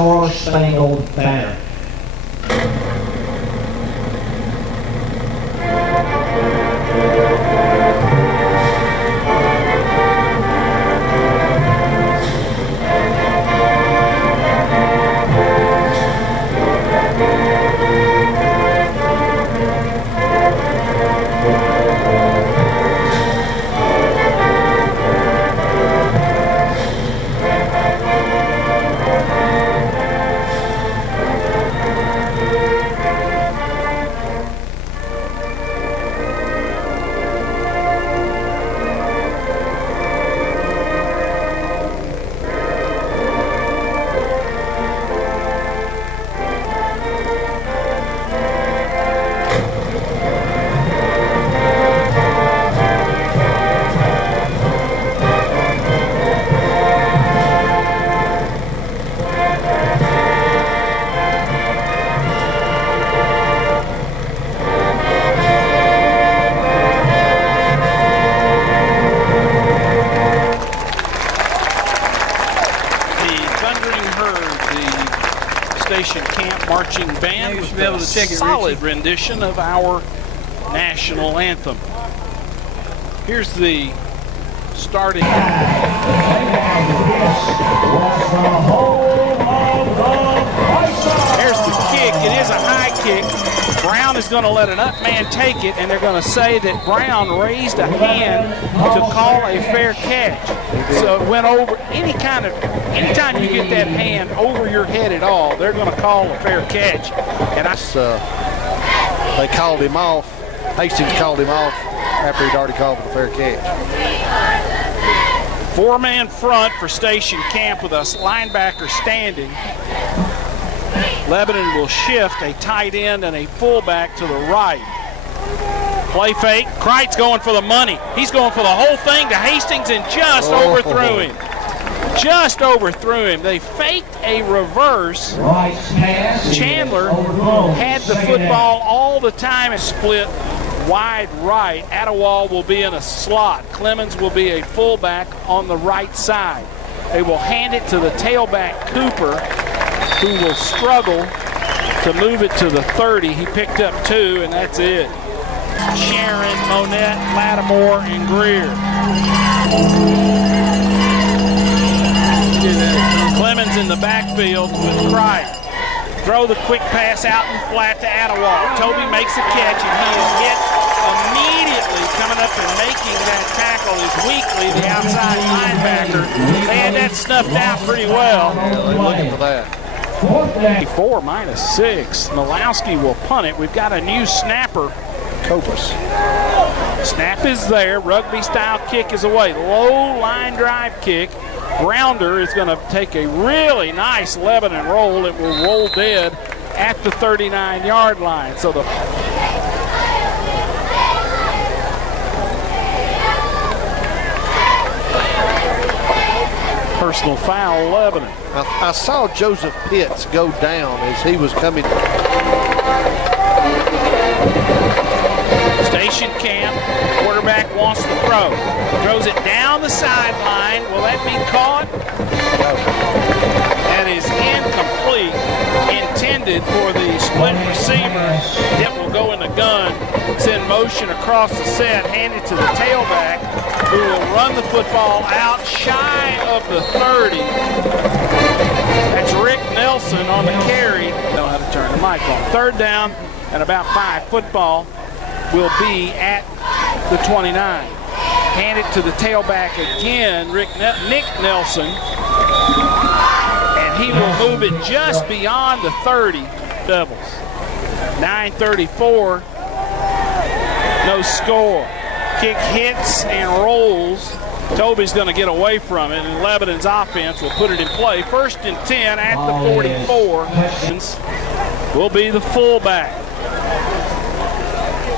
Star-Spangled Banner. Station Camp Marching Band with a solid rendition of our national anthem. Here's the starting. Here's the kick. It is a high kick. Brown is going to let an up man take it, and they're going to say that Brown raised a hand to call a fair catch. So it went over anytime you get that hand over your head at all, they're going to call a fair catch. And they called him off. Hastings called him off after he'd already called for the fair catch. Four-man front for Station Camp with a linebacker standing. Lebanon will shift a tight end and a fullback to the right. Play fake. Kreitz going for the money. He's going for the whole thing to Hastings and just overthrew him. Just overthrew him. They faked a reverse. Chandler had the football all the time and split wide right. Attawal will be in a slot. Clemens will be a fullback on the right side. They will hand it to the tailback Cooper, who will struggle to move it to the 30. He picked up 2, and that's it. Sharon, Monette, Lattimore, and Greer. Clemens in the backfield with Kreitz. Throw the quick pass out and flat to Attawal. Toby makes a catch, and he is hit immediately. Coming up and making that tackle is Weekly, the outside linebacker. They had that snuffed out pretty well. Yeah, they're looking for that. 4 minus 6. Milowski will punt it. We've got a new snapper. Copus. Snap is there. Rugby style kick is away. Low line drive kick. Grounder is going to take a really nice Lebanon roll. It will roll dead at the 39-yard line. So the personal foul, Lebanon. I saw Joseph Pitts go down as he was coming. Station Camp, quarterback wants to throw. Throws it down the sideline. Will that be caught? That is incomplete. Intended for the split receiver. It will go in the gun. It's in motion across the set. Handed to the tailback, who will run the football out shy of the 30. That's Rick Nelson on the carry. Know how to turn the mic on. Third down and about 5. Football will be at the 29. Hand it to the tailback again, Nick Nelson. And he will move it just beyond the 30. Devils. 9:34. No score. Kick hits and rolls. Toby's going to get away from it, and Lebanon's offense will put it in play. 1st and 10 at the 44. Will be the fullback.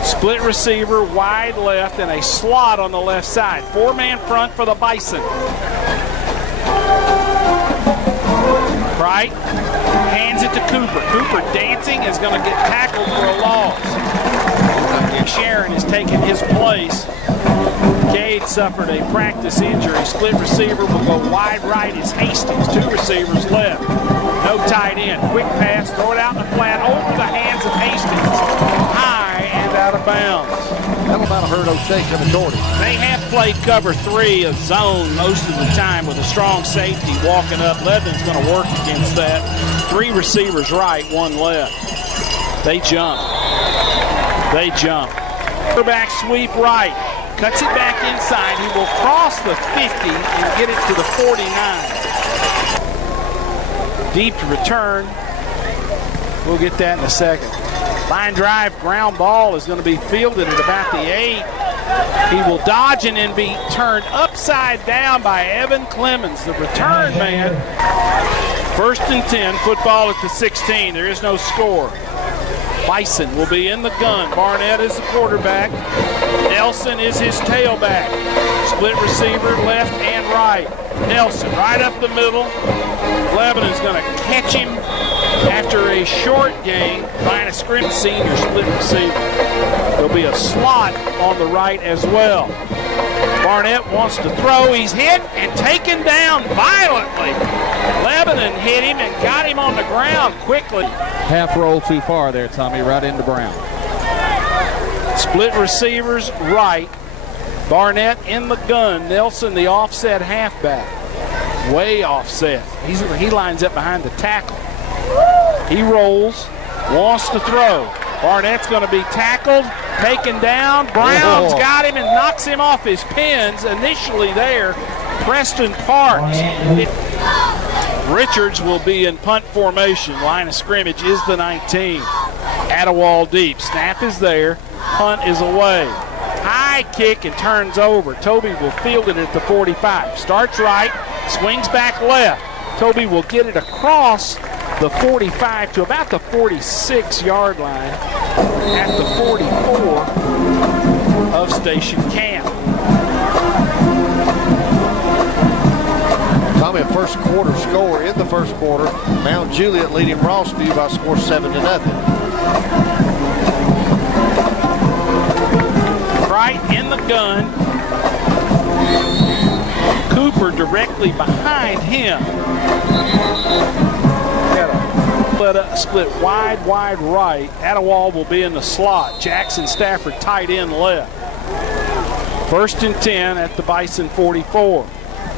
Split receiver, wide left, and a slot on the left side. 4-man front for the Bison. Right, hands it to Cooper. Cooper dancing is going to get tackled for a loss. Sharon is taking his place. Cade suffered a practice injury. Split receiver will go wide right as Hastings. 2 receivers left. No No tight end. Quick pass, throw it out in the flat, over the hands of Hastings. High and out of bounds. That was about a hurt O'Shea coming toward him. They have played cover 3, a zone most of the time with a strong safety walking up. Lebanon's going to work against that. 3 receivers right, 1 left. They jump. They jump. Quarterback sweep right. Cuts it back inside. He will cross the 50 and get it to the 49. Deep return. We'll get that in a second. Line drive, ground ball is going to be fielded at about the 8. He will dodge and then be turned upside down by Evan Clemens, the return man. 1st and 10, football at the 16. There is no score. Bison will be in the gun. Barnett is the quarterback. Nelson is his tailback. Split receiver left and right. Nelson right up the middle. Lebanon's going to catch him after a short gain. Line of scrimmage, senior split receiver. There'll be a slot on the right as well. Barnett wants to throw. He's hit and taken down violently. Lebanon hit him and got him on the ground quickly. Half roll too far there, Tommy, right into Brown. Split receivers right. Barnett in the gun. Nelson the offset halfback. Way offset. He lines up behind the tackle. He rolls, wants to throw. Barnett's going to be tackled, taken down. Brown's got him and knocks him off his pins. Initially there, Preston Parks. Richards will be in punt formation. Line of scrimmage is the 19. Attawall deep. Snap is there. Punt is away. High kick and turns over. Toby will field it at the 45. Starts right, swings back left. Toby will get it across the 45 to about the 46-yard line at the 44 of Station Camp. Tommy, a first quarter score in the first quarter. Mount Juliet leading Rossview by a score 7-0. Right in the gun. Cooper directly behind him. Got a split wide right. Attawall will be in the slot. Jackson Stafford tight end left. 1st and 10 at the Bison 44.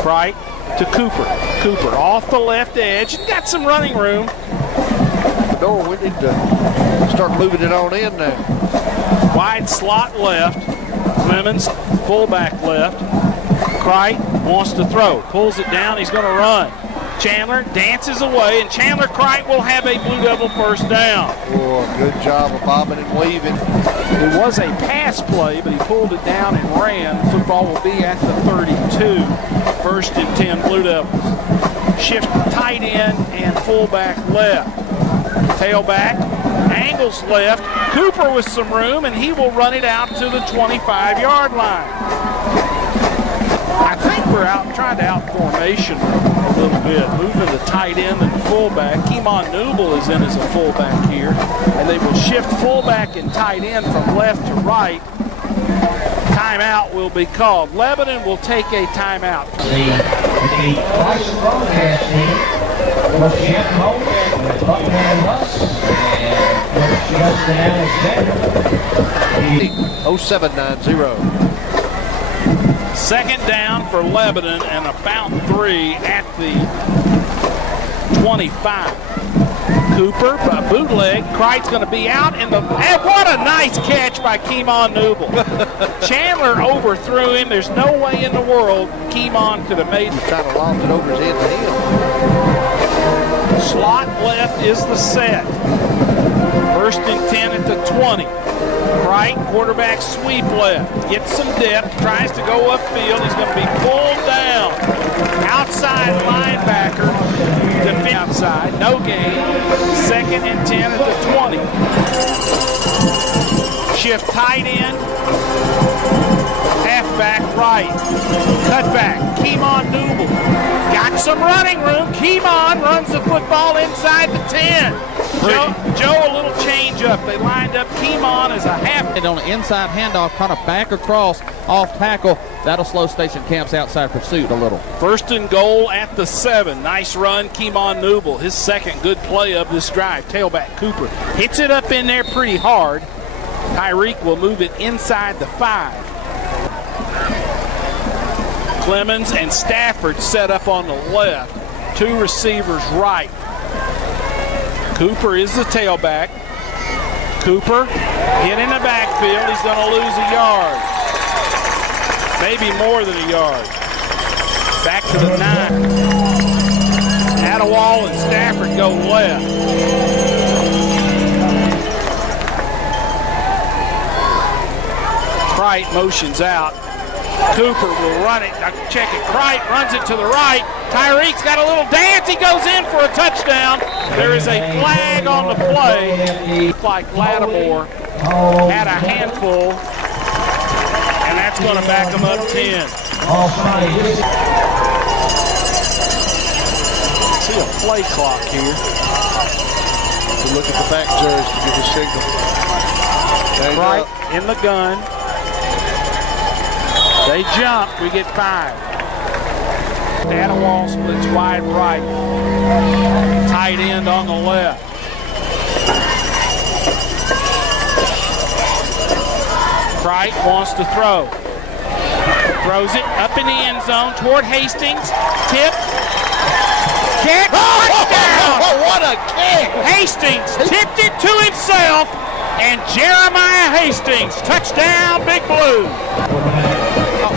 Right to Cooper. Cooper off the left edge. Got some running room. Door, we need to start moving it on in now. Wide slot left. Clemens, fullback left. Crite wants to throw. Pulls it down. He's going to run. Chandler dances away, and Chandler Crite will have a Blue Devil first down. Oh, good job of bobbing and weaving. It was a pass play, but he pulled it down and ran. Football will be at the 32. 1st and 10 Blue Devils. Shift tight end and fullback left. Tailback, angles left. Cooper with some room, and he will run it out to the 25-yard line. I think we're trying to out formation a little bit, moving the tight end and the fullback. Keemon Newble is in as a fullback here, and they will shift fullback and tight end from left to right. Timeout will be called. Lebanon will take a timeout. The Bison broadcast team was Jeff Hogan with Buckman Russ and Justin Alexander. 0790. 2nd down for Lebanon and about 3 at the 25. Cooper, bootleg. Crite's going to be out in the. And what a nice catch by Keemon Newble. Chandler overthrew him. There's no way in the world Keemon could have made it. Trying to loft it over his head to him. Slot left is the set. 1st and 10 at the 20. Right, quarterback sweep left. Gets some depth, tries to go upfield. He's going to be pulled down. Outside linebacker, defense outside, no gain. 2nd and 10 at the 20. Shift tight end. Halfback right. Cutback. Keemon Newble. Got some running room. Keemon runs the football inside the 10. Joe, a little change up. They lined up Keemon as a half. And on an inside handoff, kind of back across, off tackle, That'll slow Station Camp's outside pursuit a little. First and goal at the 7. Nice run, Keemon Newble. His second good play of this drive. Tailback Cooper hits it up in there pretty hard. Tyreek will move it inside the 5. Clemens and Stafford set up on the left. 2 receivers right. Cooper is the tailback. Cooper hit in the backfield. He's going to lose a yard. Maybe more than a yard. Back to the 9. Attawall and Stafford go left. Kright motions out. Cooper will run it. Check it. Kright runs it to the right. Tyreek's got a little dance. He goes in for a touchdown. There is a flag on the play. Looks like Lattimore had a handful, and that's going to back him up 10. See a play clock here. So look at the back judge to give the signal. Right in the gun. They jump. We get 5. Attawall splits wide right. Tight end on the left. Kright wants to throw. Throws it up in the end zone toward Hastings. Tip. Kick. Touchdown! What a kick! Hastings tipped it to himself, and Jeremiah Hastings, touchdown, Big Blue.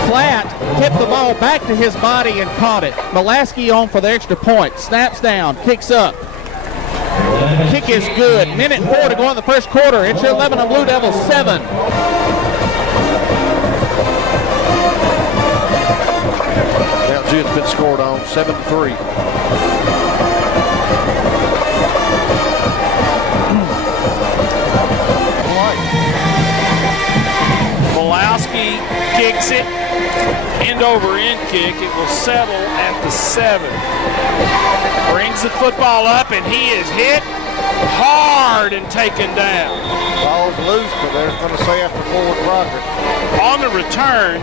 Flat, tipped the ball back to his body and caught it. Mulaski on for the extra point. Snaps down, kicks up. Kick is good. Minute 4 to go in the first quarter. It's your Lebanon Blue Devils 7. LG's been scored on, 7-3. Mulaski kicks it. End over end kick. It will settle at the 7. Brings the football up, and he is hit hard and taken down. Ball's loose, but they're going to say after forward progress. On the return,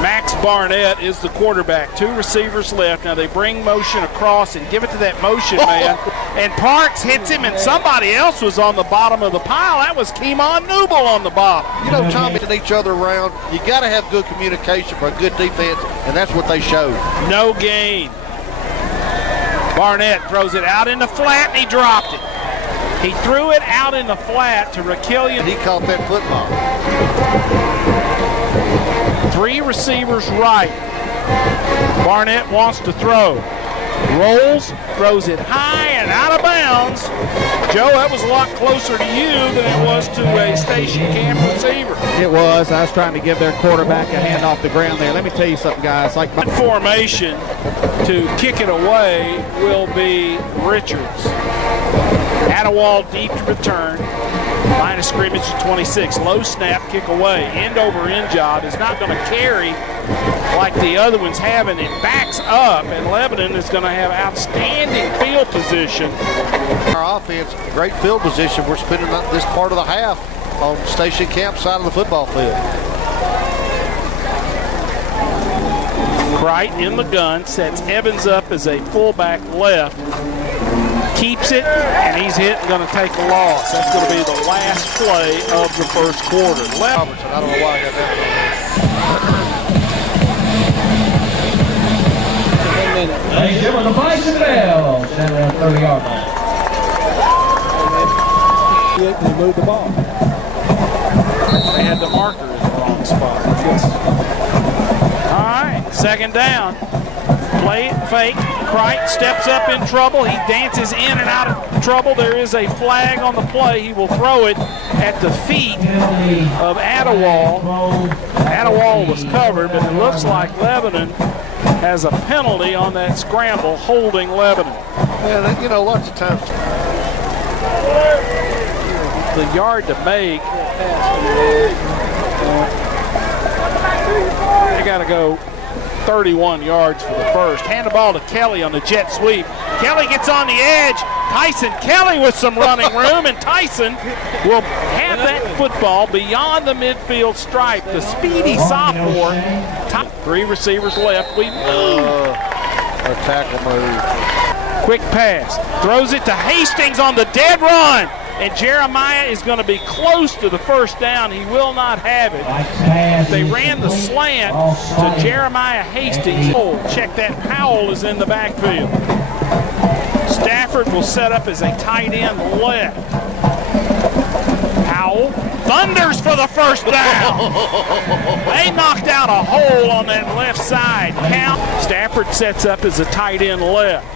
Max Barnett is the quarterback. 2 receivers left. Now they bring motion across and give it to that motion man. And Parks hits him, and somebody else was on the bottom of the pile. That was Keemon Newble on the bottom. You know, Tom, hitting each other around, you got to have good communication for a good defense, and that's what they showed. No gain. Barnett throws it out in the flat, and he dropped it. He threw it out in the flat to Rakillian. He caught that football. 3 receivers right. Barnett wants to throw. Rolls, throws it high and out of bounds. Joe, that was a lot closer to you than it was to a Station Camp receiver. It was. I was trying to give their quarterback a hand off the ground there. Let me tell you something, guys. Like formation to kick it away will be Richards. Attawall deep to return. Line of scrimmage to 26. Low snap, kick away. End over end job is not going to carry like the other ones have, and it backs up, and Lebanon is going to have outstanding field position. Our offense, great field position. We're spending this part of the half on Station Camp side of the football field. Kright in the gun, sets Evans up as a fullback left. Keeps it, and he's hit and going to take a loss. That's going to be the last play of the first quarter. Robertson, I don't know why I got that. Ladies and gentlemen, the Bison Bell, 30-yard line. They moved the ball. They had the marker in the wrong spot. Yes. All right, second down. Play it, fake. Kright steps up in trouble. He dances in and out of trouble. There is a flag on the play. He will throw it at the feet of Attawall. Attawall was covered, but it looks like Lebanon has a penalty on that scramble, holding Lebanon. Yeah, you know, lots of times. The yard to make. They got to go 31 yards for the first. Hand the ball to Kelly on the jet sweep. Kelly gets on the edge. Tyson Kelly with some running room, and Tyson will have that football beyond the midfield stripe. The speedy sophomore. Three receivers left. We move. A tackle move. Quick pass. Throws it to Hastings on the dead run. And Jeremiah is going to be close to the first down. He will not have it. They ran the slant to Jeremiah Hastings. Oh, check that. Powell is in the backfield. Stafford will set up as a tight end left. Powell thunders for the first down. They knocked out a hole on that left side. Stafford sets up as a tight end left.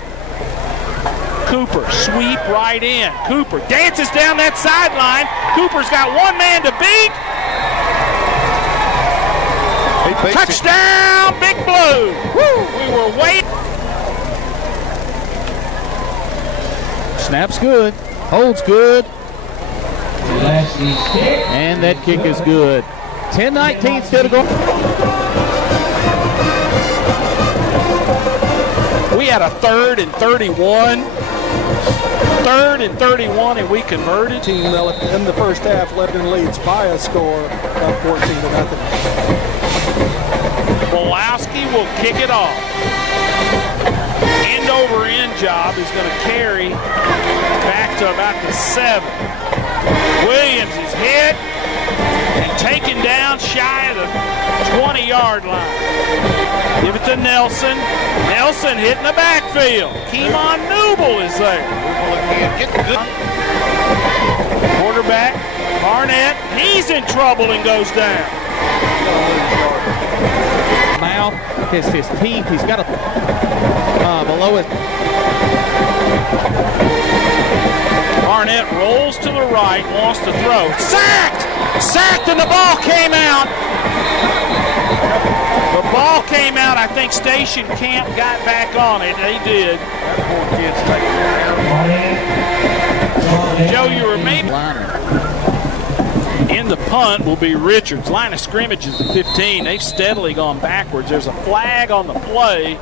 Cooper, sweep right in. Cooper dances down that sideline. Cooper's got one man to beat. Touchdown, Big Blue. Woo. We were waiting. Snap's good. Holds good. And that kick is good. 10-19 still to go. We had a 3rd and 31. 3rd and 31, and we converted. Team in the first half, Lebanon leads by a score of 14-0. Wolowski will kick it off. End over end job is going to carry back to about the 7. Williams is hit and taken down shy of the 20-yard line. Give it to Nelson. Nelson hitting the backfield. Keemon Newble is there. Quarterback, Barnett, he's in trouble and goes down. Mouth, his teeth, he's got a below it. Barnett rolls to the right, wants to throw. Sacked! Sacked, and the ball came out. The ball came out. I think Station Camp got back on it. They did. Joe, you were maybe. In the punt will be Richards. Line of scrimmage is the 15. They've steadily gone backwards. There's a flag on the play.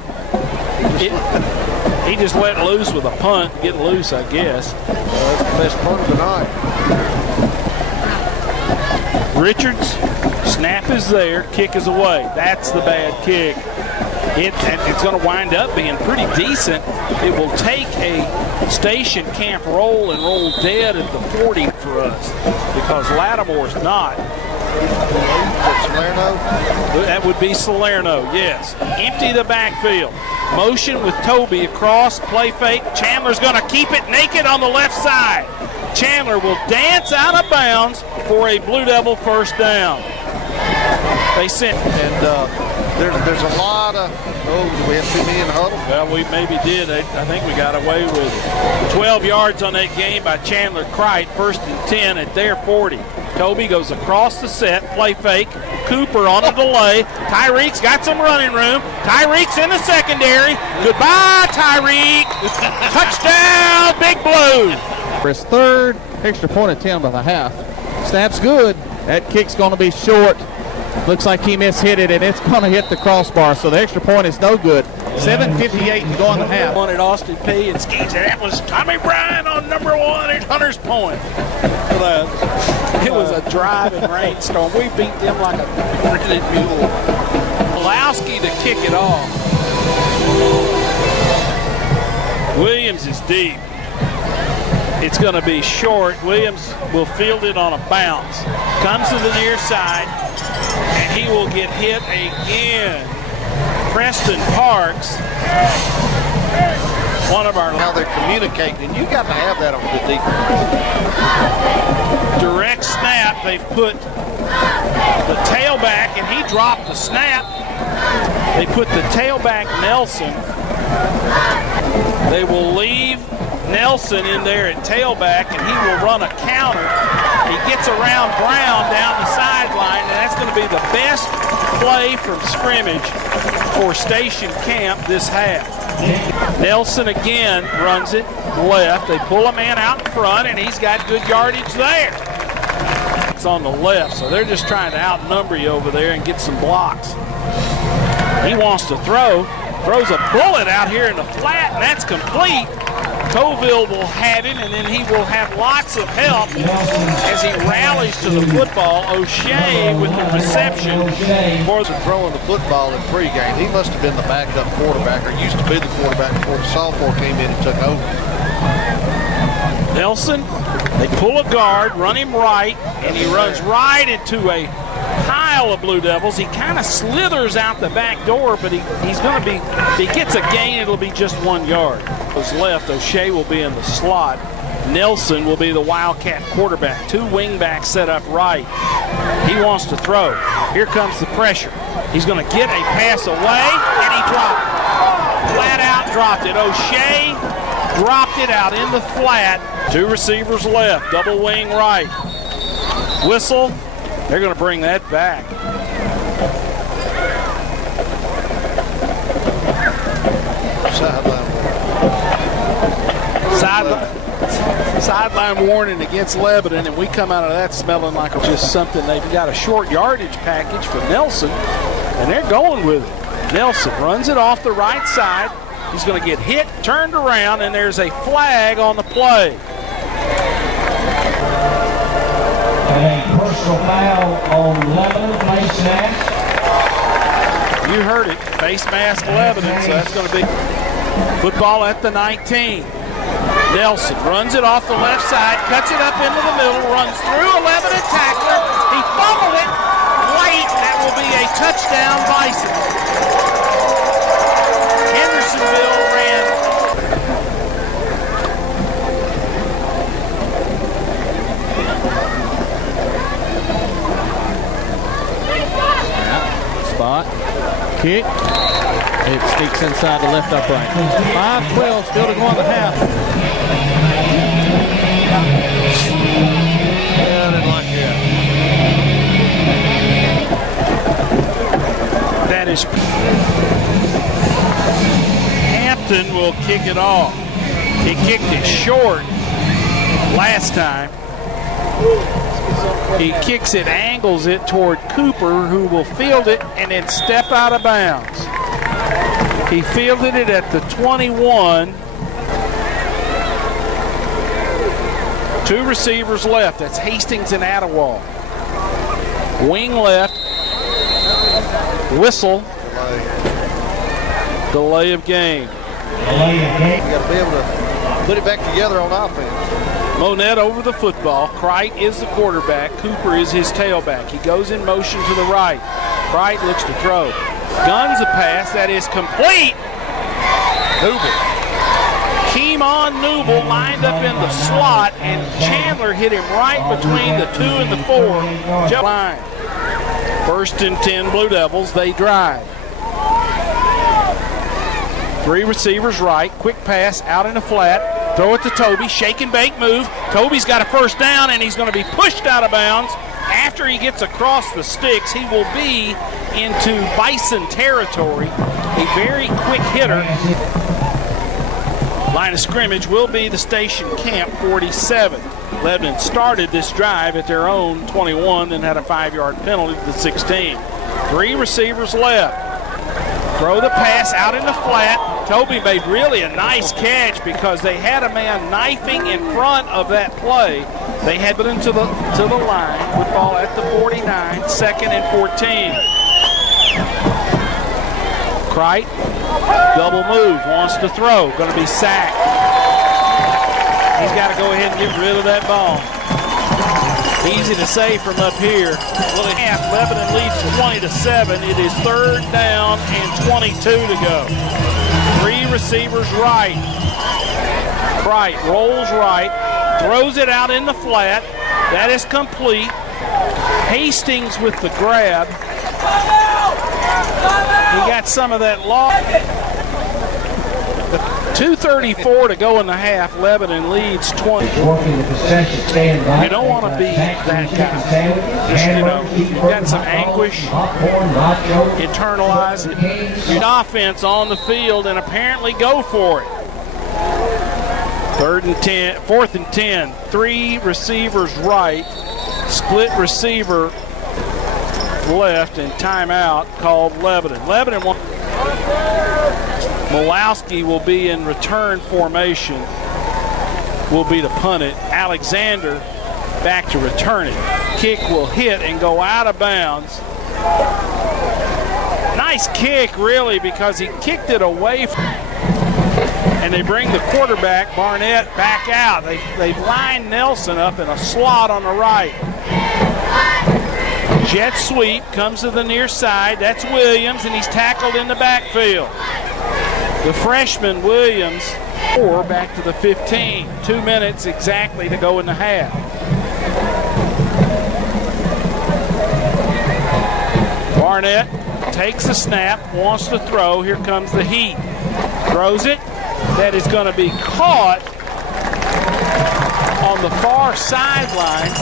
He just let loose with a punt. Get loose, I guess. That's the best punt of the night. Richards, snap is there, kick is away. That's the bad kick. It's going to wind up being pretty decent. It will take a Station Camp roll and roll dead at the 40 for us because Lattimore's not. Salerno? That would be Salerno, yes. Empty the backfield. Motion with Toby across, play fake. Chandler's going to keep it naked on the left side. Chandler will dance out of bounds for a Blue Devil first down. They sent. And there's a lot of, do we have too many in the huddle? Well, we maybe did. I think we got away with 12 yards on that game by Chandler Crite. 1st and 10 at their 40. Toby goes across the set, play fake. Cooper on a delay. Tyreek's got some running room. Tyreek's in the secondary. Goodbye, Tyreek. Touchdown, Big Blue. For his 3rd extra point attempt of the half. Snap's good. That kick's going to be short. Looks like he mishit it, and it's going to hit the crossbar, so the extra point is no good. 7:58 to go in the half. One at Austin P. and Skeets. That was Tommy Bryan on number 1 at Hunter's Point. It was a driving rainstorm. We beat them like a freaking mule. Wolowski to kick it off. Williams is deep. It's going to be short. Williams will field it on a bounce. Comes to the near side, and he will get hit again. Preston Parks, one of our... How they're communicating, and you got to have that on the defense. Direct snap, they've put the tailback, and he dropped the snap. They put the tailback, Nelson. They will leave Nelson in there at tailback, and he will run a counter. He gets around Brown down the sideline, and that's going to be the best play from scrimmage for Station Camp this half. Nelson again runs it left. They pull a man out in front, and he's got good yardage there. It's on the left, so they're just trying to outnumber you over there and get some blocks. He wants to throw. Throws a bullet out here in the flat, and that's complete. Coville will have it, and then he will have lots of help as he rallies to the football. O'Shea with the reception. More than throwing the football in pregame, he must have been the backup quarterback, or used to be the quarterback before the sophomore came in and took over. Nelson, they pull a guard, run him right, and he runs right into a pile of Blue Devils. He kind of slithers out the back door, but he's going to be, if he gets a gain, it'll be just 1 yard. Who's left, O'Shea will be in the slot. Nelson will be the Wildcat quarterback. 2 wingbacks set up right. He wants to throw. Here comes the pressure. He's going to get a pass away, and he dropped it. Flat out dropped it. O'Shea dropped it out in the flat. 2 receivers left, double wing right. Whistle. They're going to bring that back. Sideline warning against Lebanon, and we come out of that smelling like just something. They've got a short yardage package for Nelson, and they're going with it. Nelson runs it off the right side. He's going to get hit, turned around, and there's a flag on the play. And a personal foul on Lebanon, face mask. You heard it, face mask Lebanon, so that's going to be football at the 19. Nelson runs it off the left side, cuts it up into the middle, runs through a Lebanon tackler. He fumbled it late. That will be a touchdown, Bison. Hendersonville ran. Spot. Kick. It sneaks inside the left upright. 5-12 still to go in the half. Yeah, I didn't like that. That is. Hampton will kick it off. He kicked it short last time. He kicks it, angles it toward Cooper, who will field it and then step out of bounds. He fielded it at the 21. 2 receivers left. That's Hastings and Attawal. Wing left. Whistle. Delay of game. You got to be able to put it back together on offense. Monette over the football. Crite is the quarterback. Cooper is his tailback. He goes in motion to the right. Crite looks to throw. Guns a pass that is complete. Newble. Keemon Newble lined up in the slot, and Chandler hit him right between the 2 and the 4. Line. 1st and 10 Blue Devils. They drive. 3 receivers right. Quick pass out in the flat. Throw it to Toby. Shake and bake move. Toby's got a first down, and he's going to be pushed out of bounds. After he gets across the sticks, he will be into Bison territory. A very quick hitter. Line of scrimmage will be the station camp 47. Lebanon started this drive at their own 21, then had a 5-yard penalty to the 16. 3 receivers left. Throw the pass out in the flat. Toby made really a nice catch because they had a man knifing in front of that play. They head it into the line. Football at the 49, 2nd and 14. Crite, double move, wants to throw, going to be sacked. He's got to go ahead and get rid of that ball. Easy to say from up here. Well, half, Lebanon leads 20-7. It is 3rd down and 22 to go. 3 receivers right. Crite rolls right, throws it out in the flat. That is complete. Hastings with the grab. He got some of that loss. 2:34 to go in the half. Lebanon leads 20. You don't want to be that guy. You've got some anguish, internalize it. Your offense on the field and apparently go for it. 4th and 10. 3 receivers right, split receiver left, and timeout called Lebanon. Lebanon won. Malowski will be in return formation. Will be to punt it. Alexander back to return it. Kick will hit and go out of bounds. Nice kick, really, because he kicked it away. And they bring the quarterback, Barnett, back out. They've lined Nelson up in a slot on the right. Jet sweep comes to the near side. That's Williams, and he's tackled in the backfield. The freshman, Williams, back to the 15. 2 minutes exactly to go in the half. Barnett takes the snap, wants to throw. Here comes the heat. Throws it. That is going to be caught on the far sideline.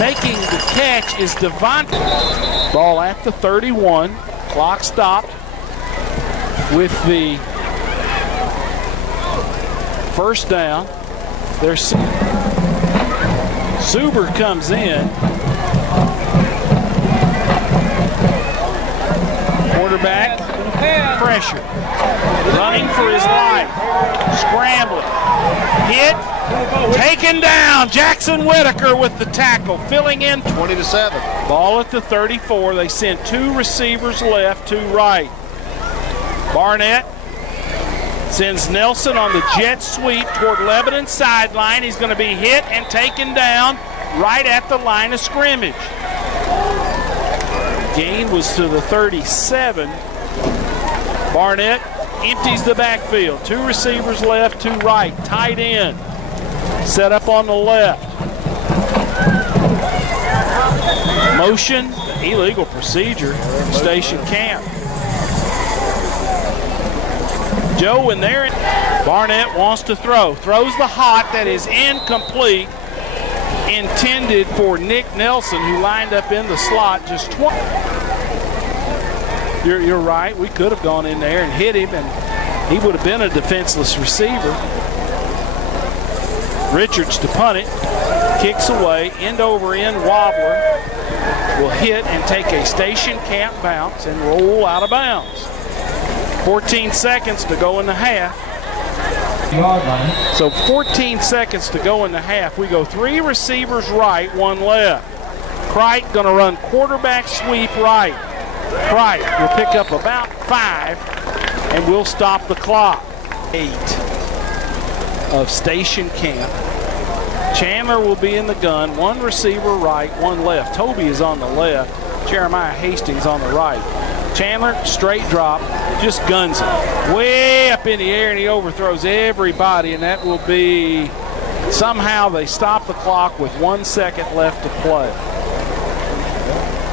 Making the catch is Devontae. Ball at the 31. Clock stopped with the first down. There's Zuber comes in. Quarterback, pressure. Running for his life. Scrambling. Hit. Taken down. Jackson Whitaker with the tackle. Filling in. 20-7. Ball at the 34. They send 2 receivers left, 2 right. Barnett sends Nelson on the jet sweep toward Lebanon sideline. He's going to be hit and taken down right at the line of scrimmage. Gain was to the 37. Barnett empties the backfield. 2 receivers left, 2 right. Tight end. Set up on the left. Motion, illegal procedure, station camp. Joe, when they're in, Barnett wants to throw. Throws the hot that is incomplete. Intended for Nick Nelson, who lined up in the slot just 20. You're right. We could have gone in there and hit him, and he would have been a defenseless receiver. Richards to punt it. Kicks away. End over end wobbler. Will hit and take a station camp bounce and roll out of bounds. 14 seconds to go in the half. So 14 seconds to go in the half. We go 3 receivers right, 1 left. Crite going to run quarterback sweep right. Crite will pick up about 5, and we'll stop the clock. 8 of station camp. Chandler will be in the gun. 1 receiver right, 1 left. Toby is on the left. Jeremiah Hastings on the right. Chandler, straight drop, just guns him. Way up in the air, and he overthrows everybody, and that will be, somehow they stop the clock with 1 second left to play.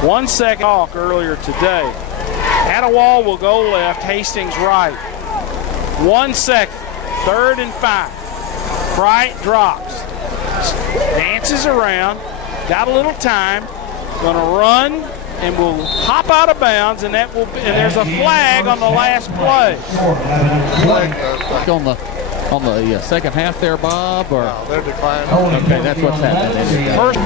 1 second off earlier today. Attawall will go left, Hastings right. 1 second, 3rd and 5. Crite drops, dances around, got a little time, gonna run, and will hop out of bounds, and that will be, and there's a flag on the last play. On the second half there, Bob, or No, they're declining. okay, that's what's happening. First.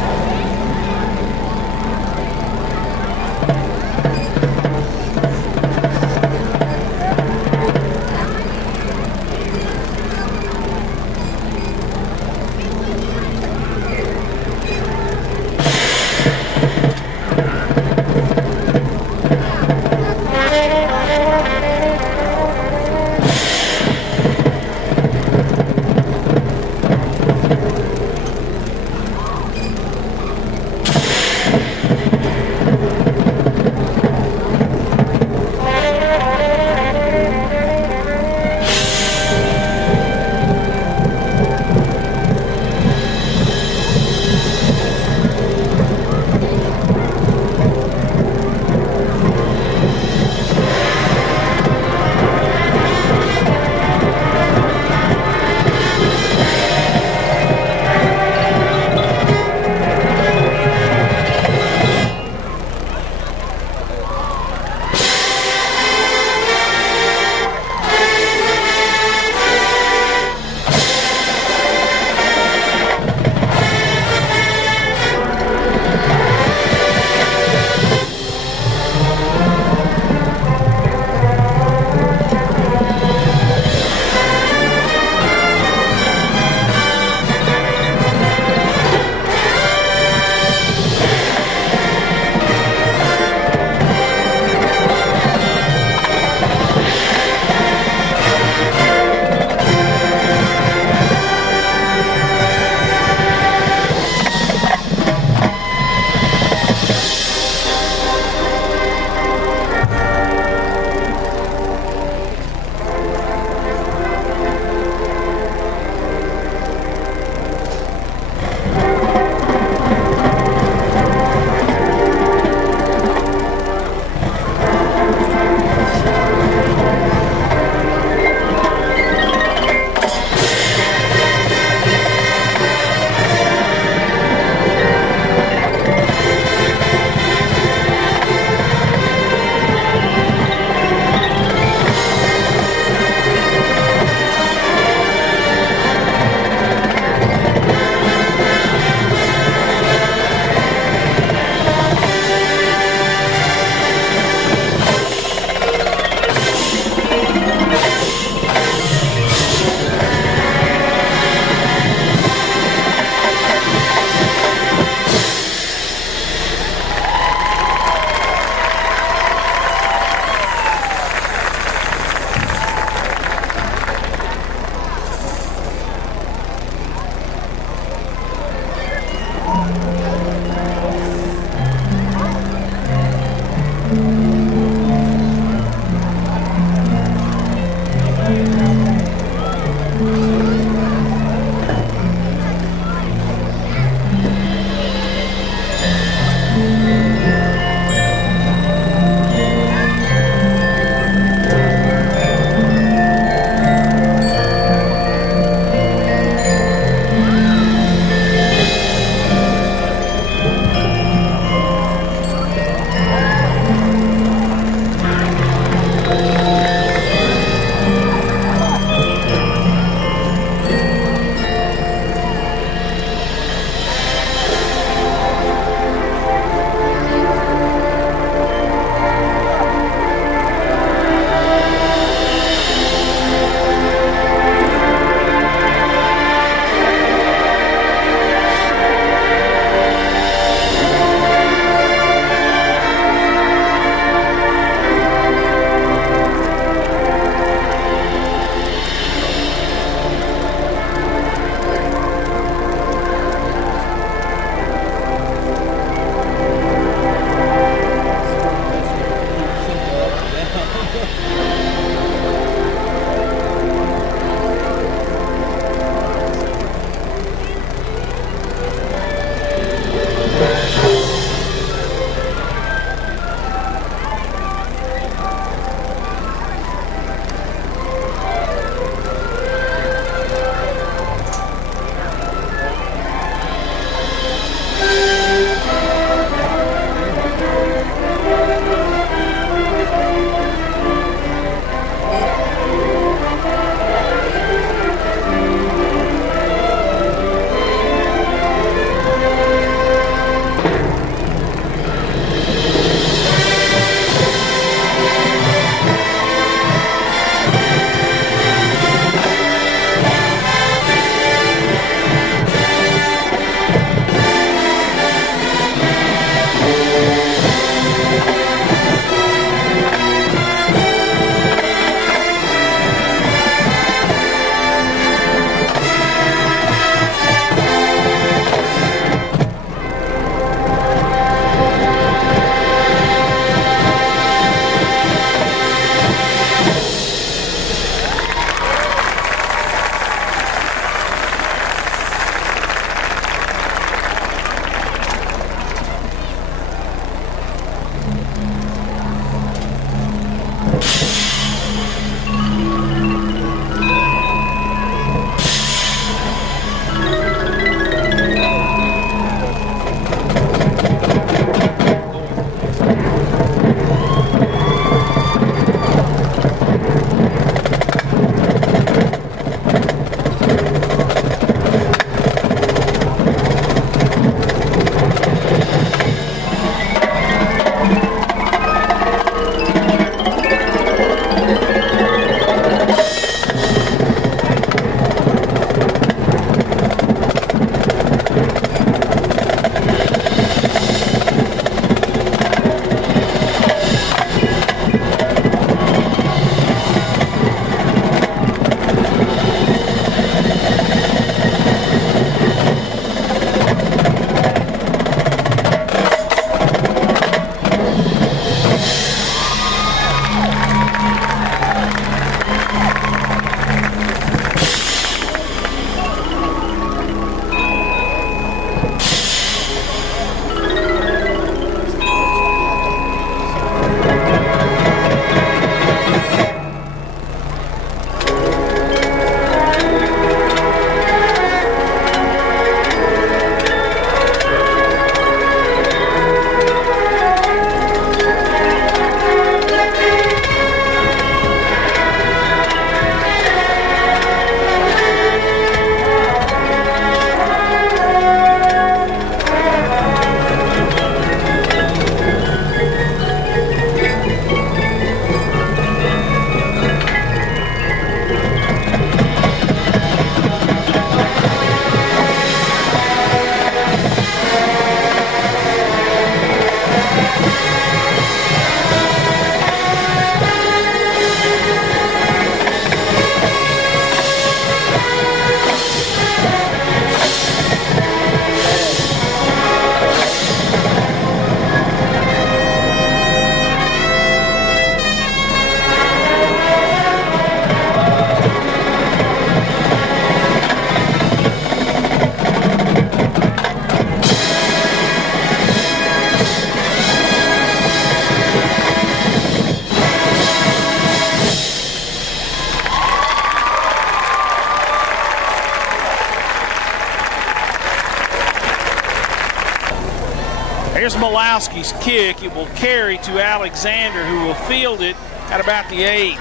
Here's Malowski's kick. It will carry to Alexander, who will field it at about the 8.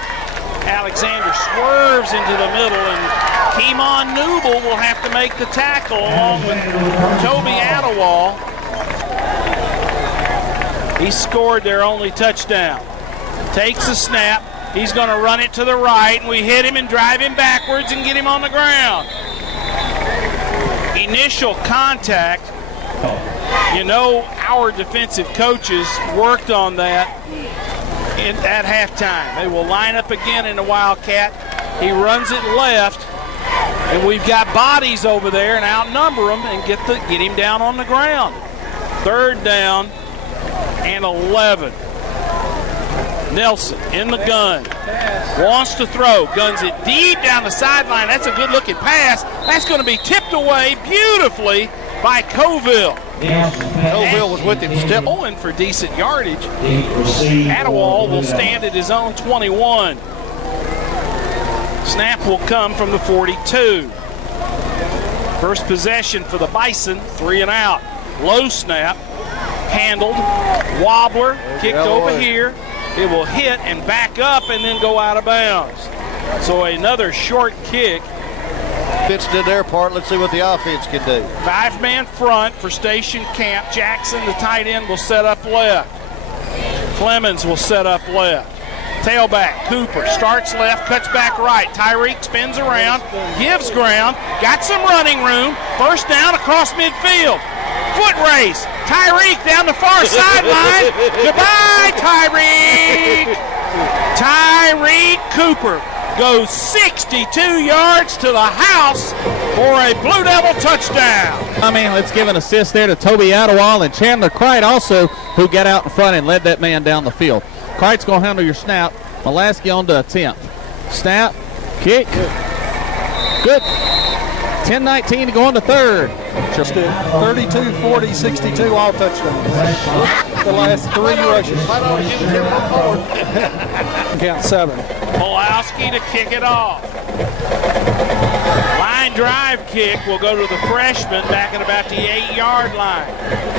Alexander swerves into the middle, and Keemon Newble will have to make the tackle along with Toby Adewale. He scored their only touchdown. Takes the snap. He's going to run it to the right, and we hit him and drive him backwards and get him on the ground. Initial contact. You know, our defensive coaches worked on that at halftime. They will line up again in the Wildcat. He runs it left, and we've got bodies over there and outnumber him and get him down on the ground. 3rd down and 11. Nelson in the gun. Wants to throw. Guns it deep down the sideline. That's a good-looking pass. That's going to be tipped away beautifully by Coville. Coville was with him. Step Owen for decent yardage. Adewale will stand at his own 21. Snap will come from the 42. First possession for the Bison, 3 and out. Low snap, handled, wobbler, kicked over here. It will hit and back up and then go out of bounds. So another short kick. Fitz did their part. Let's see what the offense can do. 5-man front for Station Camp. Jackson, the tight end, will set up left. Clemens will set up left. Tailback, Cooper, starts left, cuts back right. Tyreek spins around, gives ground, got some running room. First down across midfield. Foot race. Tyreek down the far sideline. Goodbye, Tyreek. Tyreek Cooper goes 62 yards to the house for a Blue Devil touchdown. I mean, let's give an assist there to Toby Adewale and Chandler Cright also, who got out in front and led that man down the field. Cright's going to handle your snap. Malasky on to attempt. Snap, kick, good. 10-19 to go on to 3rd. 32, 40, 62, all touchdowns. the last 3 rushes. Might ought to give him one more. Count 7. Pulowski to kick it off. Line drive kick will go to the freshman back at about the 8-yard line.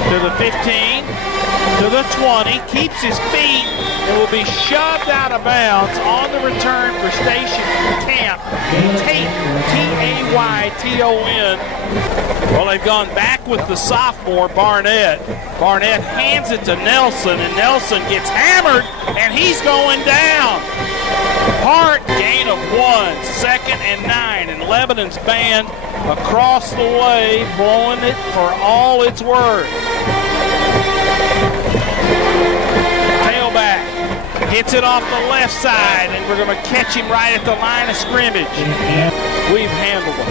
To the 15, to the 20, keeps his feet and will be shoved out of bounds on the return for Station Camp. T-A-Y-T-O-N. Well, they've gone back with the sophomore, Barnett. Barnett hands it to Nelson, and Nelson gets hammered, and he's going down. Hart, gain of 1, 2nd and 9, and Lebanon's band across the way, blowing it for all it's worth. Tailback hits it off the left side, and we're going to catch him right at the line of scrimmage. We've handled him.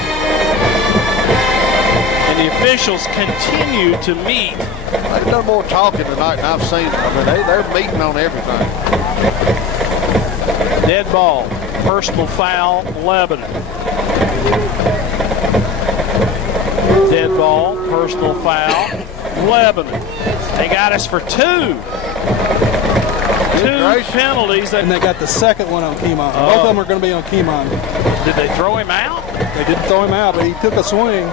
And the officials continue to meet. They've done more talking tonight than I've seen. I mean, they're meeting on everything. Dead ball, personal foul, Lebanon. Dead ball, personal foul, Lebanon. They got us for 2. 2 penalties. And they got the second one on Keymon. Both of them are going to be on Keymon. Did they throw him out? They didn't throw him out, but he took a swing.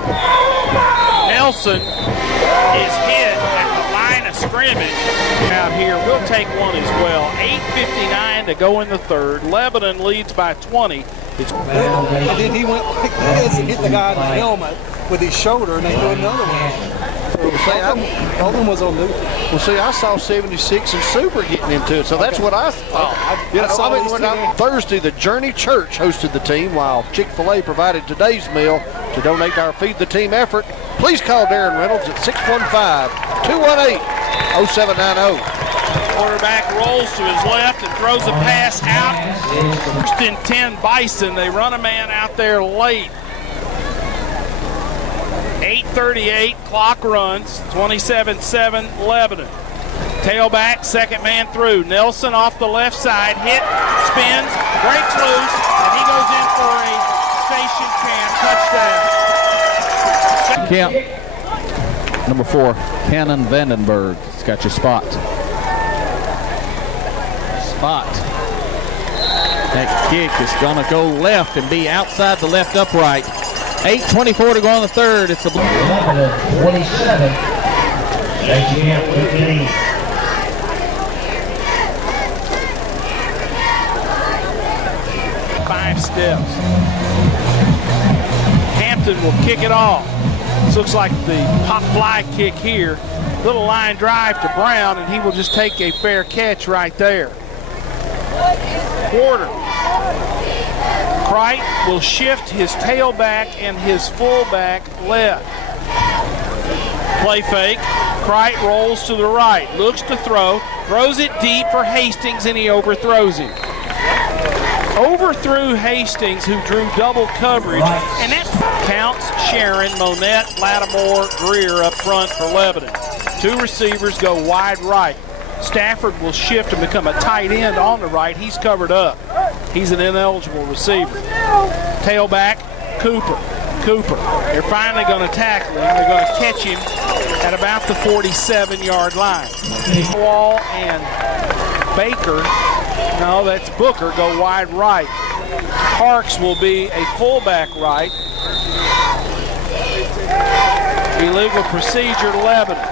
Nelson is hit at the line of scrimmage out here. We'll take one as well. 8:59 to go in the third. Lebanon leads by 20. And then he went like this and hit the guy in the helmet with his shoulder, and they do another one. Both of them was on neutral. Well, see, I saw 76 and Super getting into it, so that's what I thought. Thursday, the Journey Church hosted the team, while Chick-fil-A provided today's meal. To donate to our Feed the Team effort, please call Darren Reynolds at 615-218-0790. Quarterback rolls to his left and throws a pass out. First and 10 Bison. They run a man out there late. 8:38, clock runs, 27-7 Lebanon. Tailback, second man through. Nelson off the left side, hit, spins, breaks loose, and he goes in for a Station Camp touchdown. Camp, number 4, Cannon Vandenberg. It's got your spot. That kick is going to go left and be outside the left upright. 8:24 to go in the third. It's a 27. Station Camp with the lead. 5 steps. Hampton will kick it off. This looks like the pop fly kick here. Little line drive to Brown, and he will just take a fair catch right there. Quarter. Cricht will shift his tailback and his fullback left. Play fake. Cricht rolls to the right, looks to throw, throws it deep for Hastings, and he overthrows him. Overthrew Hastings, who drew double coverage, and that counts Sharon, Monette, Lattimore, Greer up front for Lebanon. 2 receivers go wide right. Stafford will shift and become a tight end on the right. He's covered up. He's an ineligible receiver. Tailback, Cooper. They're finally going to tackle him. They're going to catch him at about the 47-yard line. Wall and Baker, no, that's Booker, go wide right. Parks will be a fullback right. Illegal procedure, Lebanon.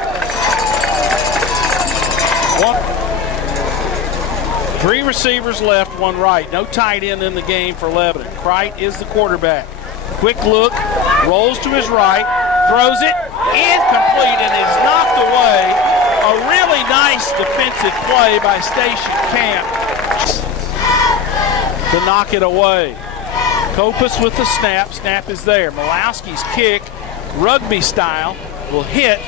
3 receivers left, 1 right. No tight end in the game for Lebanon. Cricht is the quarterback. Quick look, rolls to his right, throws it, incomplete, and is knocked away. A really nice defensive play by Station Camp to knock it away. Kopus with the snap. Snap is there. Malowski's kick, rugby style, will hit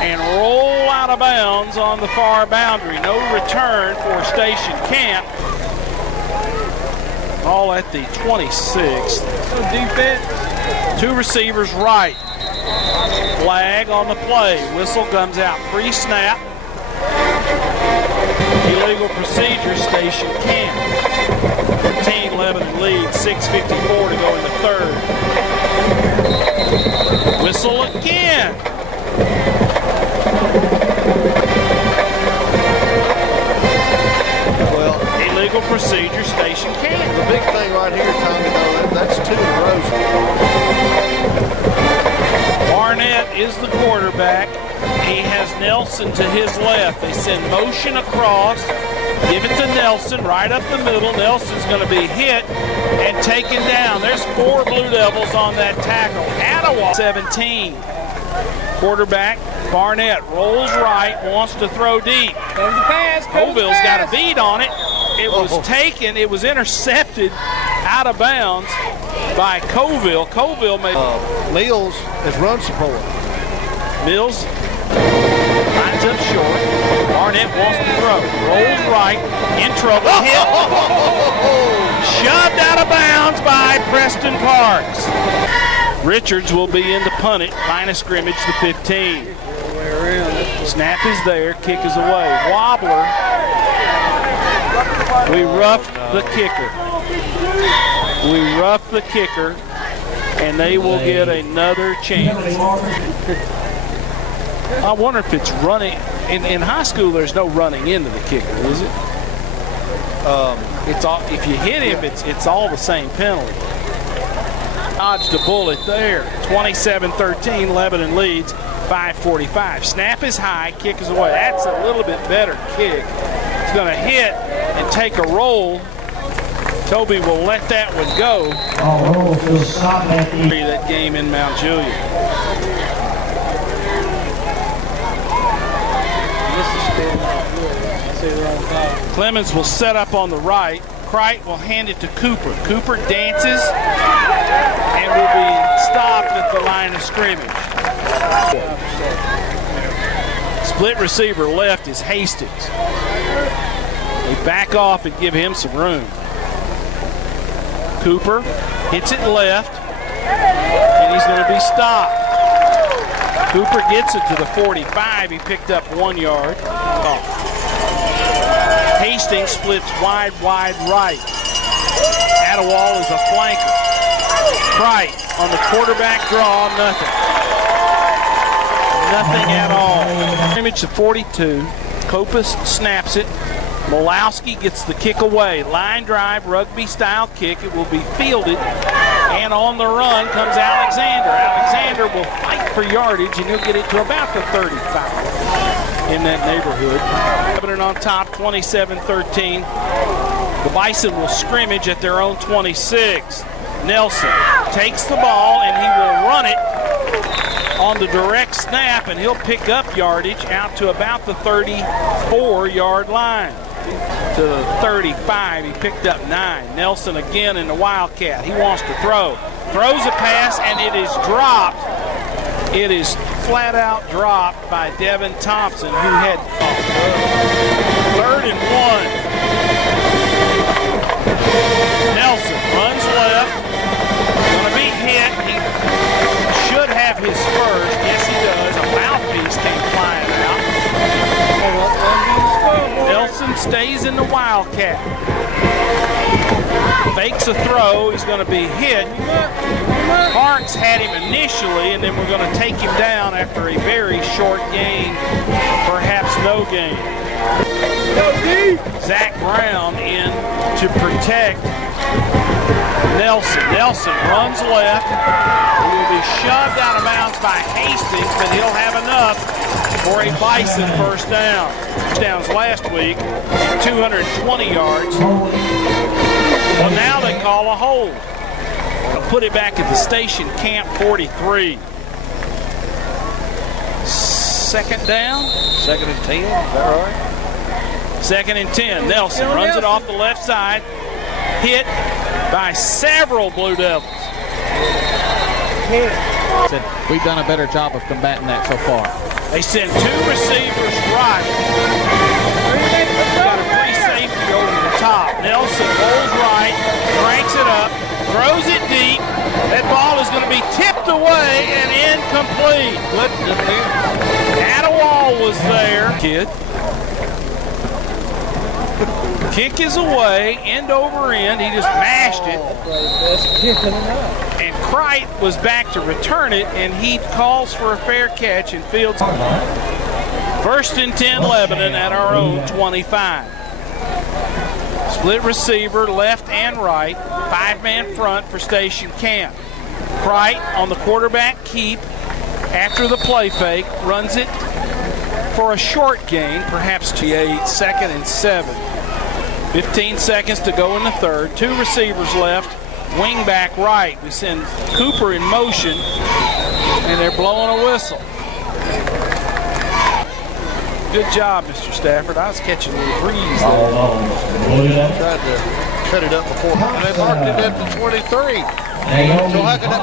and roll out of bounds on the far boundary. No return for Station Camp. All at the 26th. Defense. 2 receivers right. Flag on the play. Whistle comes out pre-snap. Illegal procedure, Station Camp. 13 Lebanon lead, 6:54 to go in the third. Whistle again. legal procedure station camp. The big thing right here, Tommy, though, that's 2 in a row. Barnett is the quarterback. He has Nelson to his left. They send motion across. Give it to Nelson right up the middle. Nelson's going to be hit and taken down. There's 4 Blue Devils on that tackle. Attaway, 17. Quarterback Barnett rolls right, wants to throw deep. Colville's got a beat on it. It was taken. It was intercepted out of bounds by Colville. Colville made Mills is run support. Mills lines up short. Barnett wants to throw. Rolls right. In trouble. Hit. Shoved out of bounds by Preston Parks. Richards will be in to punt it. Line of scrimmage to 15. Snap is there. Kick is away. Wobbler. We roughed the kicker. We roughed the kicker. And they will get another chance. I wonder if it's running. In high school, there's no running into the kicker, is it? It's all, if you hit him, it's all the same penalty. Dodged a bullet there. 27-13, Lebanon leads. 5:45. Snap is high, kick is away. That's a little bit better kick. It's going to hit and take a roll. Toby will let that one go. That game in Mount Juliet. Clemens will set up on the right. Crite will hand it to Cooper. Cooper dances and will be stopped at the line of scrimmage. Split receiver left is Hastings. They back off and give him some room. Cooper hits it left, and he's going to be stopped. Cooper gets it to the 45. He picked up 1 yard. Hastings splits wide right. Attaway is a flanker. Crite on the quarterback draw, nothing. Nothing at all. Image to 42. Kopus snaps it. Malowski gets the kick away. Line drive, rugby style kick. It will be fielded. And on the run comes Alexander. Alexander will fight for yardage and he'll get it to about the 35 in that neighborhood. Lebanon on top, 27-13. The Bison will scrimmage at their own 26. Nelson takes the ball and he will run it on the direct snap and he'll pick up yardage out to about the 34-yard line. To the 35, he picked up 9. Nelson again in the Wildcat. He wants to throw. Throws a pass and it is dropped. It is flat out dropped by Devin Thompson, who had 3rd and 1. Nelson runs left. Going to be hit. He should have his first. Yes, he does. A mouthpiece came flying out. Nelson stays in the Wildcat. Fakes a throw. He's going to be hit. Parks had him initially, and then we're going to take him down after a very short gain, perhaps no gain. Zach Brown in to protect Nelson. Nelson runs left. He will be shoved out of bounds by Hastings, but he'll have enough for a Bison first down. Touchdowns last week, 220 yards. Well, now they call a hold. They'll put it back at the station, camp 43. Second down. 2nd and 10, is that right? 2nd and 10. Nelson runs it off the left side. Hit by several Blue Devils. Said, we've done a better job of combating that so far. They send 2 receivers right. Got a free safety over the top. Nelson rolls right, cranks it up, throws it deep. That ball is going to be tipped away and incomplete. Good defense. Attaway was there. Kid. Kick is away, end over end. He just mashed it. And Crite was back to return it, and he calls for a fair catch and fields. 1st and 10 Lebanon at our own 25. Split receiver, left and right. 5-man front for station camp. Cricht on the quarterback keep after the play fake, runs it for a short gain, perhaps to 8, 2nd and 7. 15 seconds to go in the third. 2 receivers left, wing back right. We send Cooper in motion, and they're blowing a whistle. Good job, Mr. Stafford. I was catching a little breeze there. Tried to cut it up before. And they marked it at the 23. So how could that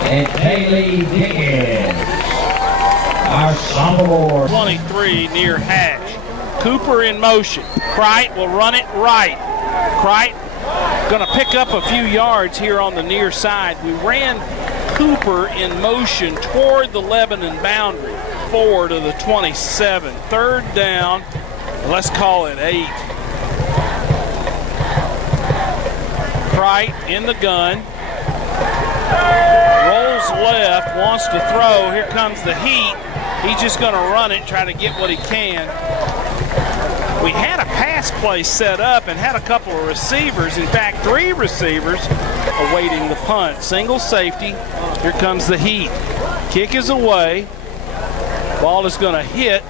be? And Haley Dickens, our sophomore. 23 near hash. Cooper in motion. Cricht will run it right. Cricht going to pick up a few yards here on the near side. We ran Cooper in motion toward the Lebanon boundary. 4 to the 27. 3rd down. Let's call it 8. Cricht in the gun. Rolls left, wants to throw. Here comes the heat. He's just going to run it, try to get what he can. We had a pass play set up and had a couple of receivers. In fact, 3 receivers awaiting the punt. Single safety. Here comes the heat. Kick is away. Ball is going to hit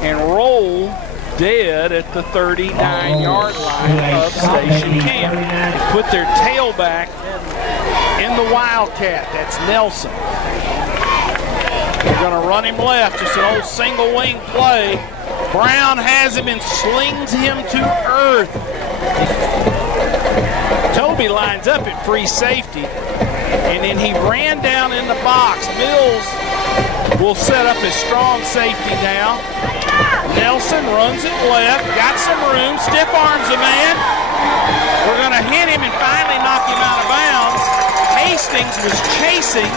and roll dead at the 39-yard line of station camp. They put their tailback in the Wildcat. That's Nelson. They're going to run him left. Just an old single wing play. Brown has him and slings him to earth. Toby lines up at free safety, and then he ran down in the box. Mills will set up his strong safety now. Nelson runs it left, got some room, stiff arms a man. We're going to hit him and finally knock him out of bounds. Hastings was chasing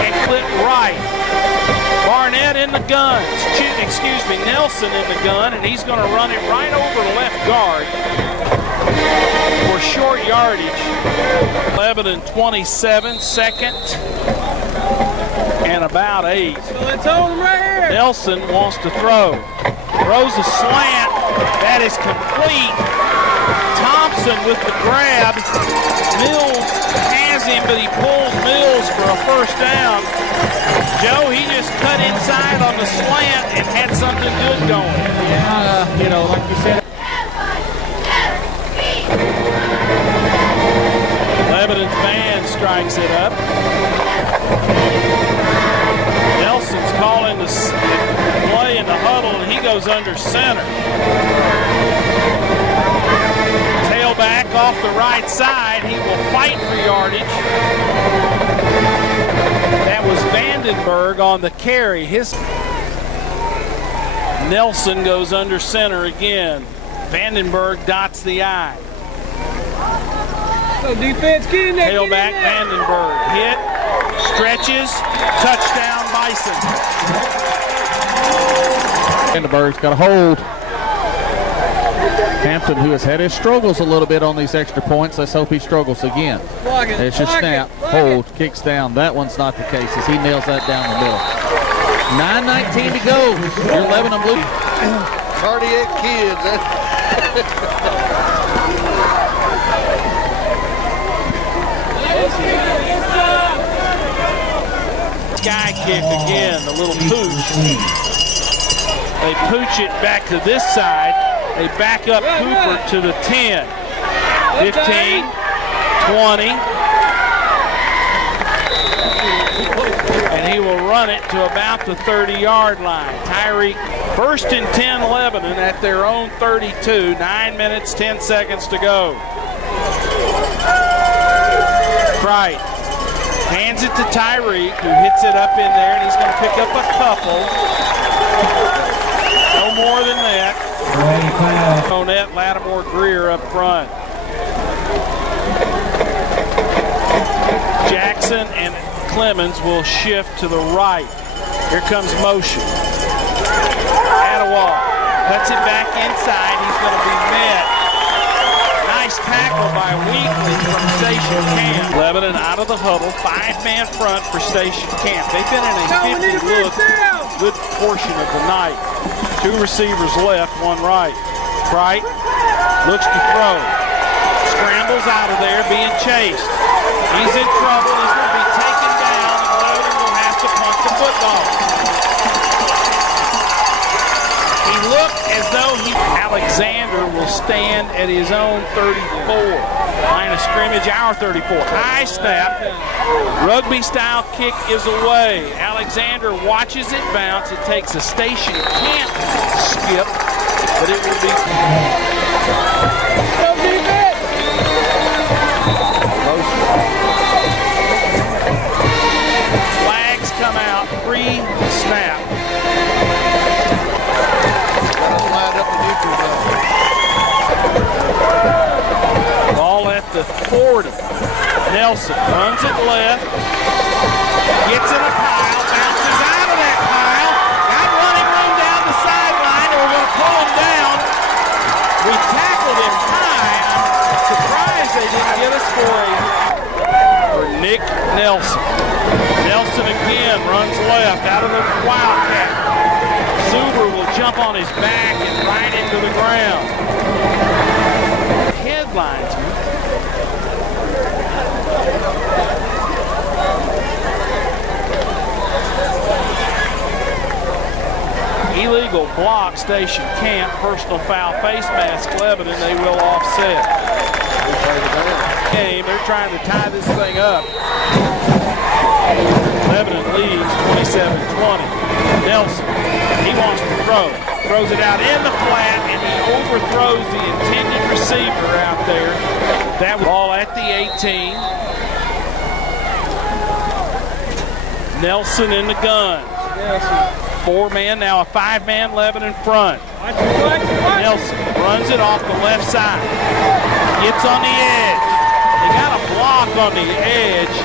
and clipped right. Barnett in the gun, Nelson in the gun, and he's going to run it right over the left guard for short yardage. Lebanon 27, 2nd and about 8. Nelson wants to throw. Throws a slant. That is complete. Thompson with the grab. Mills has him, but he pulls Mills for a 1st down. Joe, he just cut inside on the slant and had something good going. Yeah, like you said. Lebanon's band strikes it up. Nelson's calling the play in the huddle, and he goes under center. Tailback off the right side. He will fight for yardage. That was Vandenberg on the carry. Nelson goes under center again. Vandenberg dots the I. So defense, get in there. Tailback Vandenberg. Hit. Stretches. Touchdown Bison. Vandenberg's got a hold. Hampton, who has had his struggles a little bit on these extra points, let's hope he struggles again. It's just snap, hold, kicks down. That one's not the case as he nails that down the middle. 9:19 to go. Your Lebanon Blue. Cardiac kids. Sky kick again, the little pooch. They pooch it back to this side. They back up Cooper to the 10, 15, 20, and he will run it to about the 30-yard line. Tyreek, 1st and 10 Lebanon at their own 32, 9 minutes, 10 seconds to go. Cricht hands it to Tyreek, who hits it up in there, and he's going to pick up a couple. No more than that. Bonnet, Lattimore, Greer up front. Jackson and Clemens will shift to the right. Here comes motion. Attawal cuts it back inside. He's going to be met. Nice tackle by Weekly from Station Camp. Lebanon out of the huddle. 5-man front for Station Camp. They've been in a 50-look good portion of the night. Two receivers left, one right. Kright looks to throw. Scrambles out of there, being chased. He's in trouble. He's going to be taken down, and Lebanon will have to punt the football. He looked as though Alexander will stand at his own 34. Line of scrimmage, our 34. High snap. Rugby-style kick is away. Alexander watches it bounce. It takes a station camp skip, but it will be... Flags come out pre-snap. Ball at the 40. Nelson runs it left, gets in a pile, bounces out of that pile, got running room down the sideline, and we're going to pull him down. We tackled him high. I'm surprised they didn't get us for Nick Nelson. Nelson again runs left out of the Wildcat. Suber will jump on his back and right into the ground. Headlines. Illegal block, station camp, personal foul, face mask, Lebanon. They will offset. Game, they're trying to tie this thing up. Lebanon leads 27-20. Nelson, he wants to throw. Throws it out in the flat, and he overthrows the intended receiver out there. That ball at the 18. Nelson in the gun. Four-man, now a five-man Lebanon front. Nelson runs it off the left side. Gets on the edge. They got a block on the edge,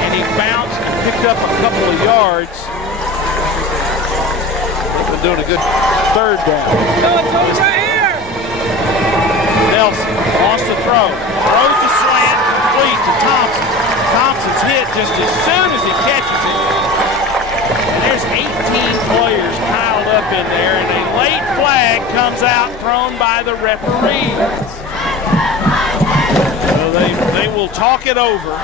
and he bounced and picked up a couple of yards. They've been doing a good third down. Nelson wants to throw. Throws the slant, complete to Thompson. Thompson's hit just as soon as he catches it. And there's 18 players piled up in there, and a late flag comes out thrown by the referee. So they will talk it over.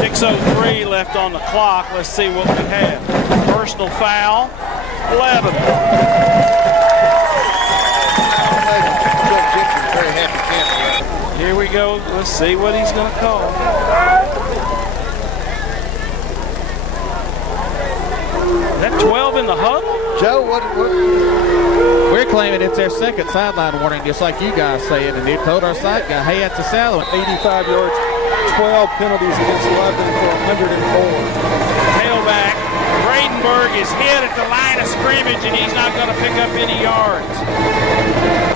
6:03 left on the clock. Let's see what we have. Personal foul, Lebanon. Here we go. Let's see what he's going to call. Is that 12 in the huddle? Joe, what? We're claiming it's their second sideline warning, just like you guys say it, and they told our side guy, hey, that's a salad. 85 yards, 12 penalties against Lebanon for 104. Tailback, Bradenburg is hit at the line of scrimmage, and he's not going to pick up any yards.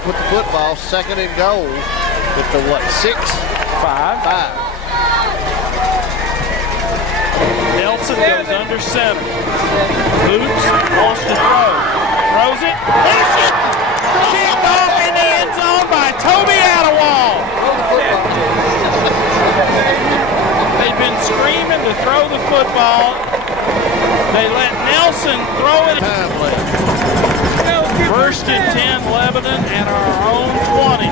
Put the football, second and goal at the what, 6? 5. Nelson goes under center. Boots wants to throw. Throws it. Kicked off in the end zone by Toby Adewall. They've been screaming to throw the football. They let Nelson throw it. First and 10 Lebanon at our own 20.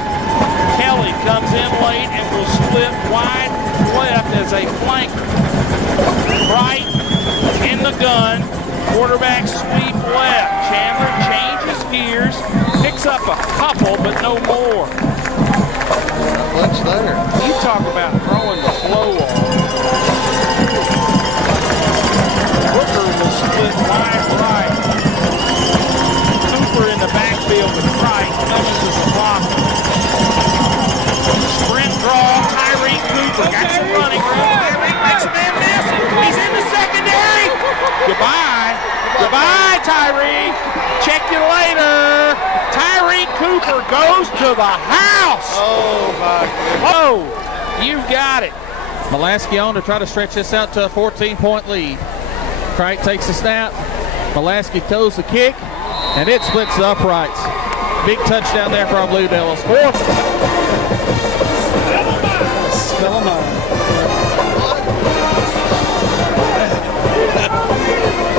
Kelly comes in late and will split wide left as a flanker. Right in the gun. Quarterback sweep left. Chandler changes gears. Picks up a couple, but no more. What's there? You talk about throwing the flow off. Booker will split wide right. Cooper in the backfield with Price. Cummins is a blocker. Sprint draw. Tyree Cooper got some running room. Tyree makes a man miss. He's in the secondary. Goodbye. Goodbye, Tyree. Check you later. Tyree Cooper goes to the house. Oh, my goodness. Oh, you've got it. Mulaski on to try to stretch this out to a 14-point lead. Kright takes the snap. Mulaski throws the kick, and it splits the uprights. Big touchdown there for our Blue Devils. Fourth.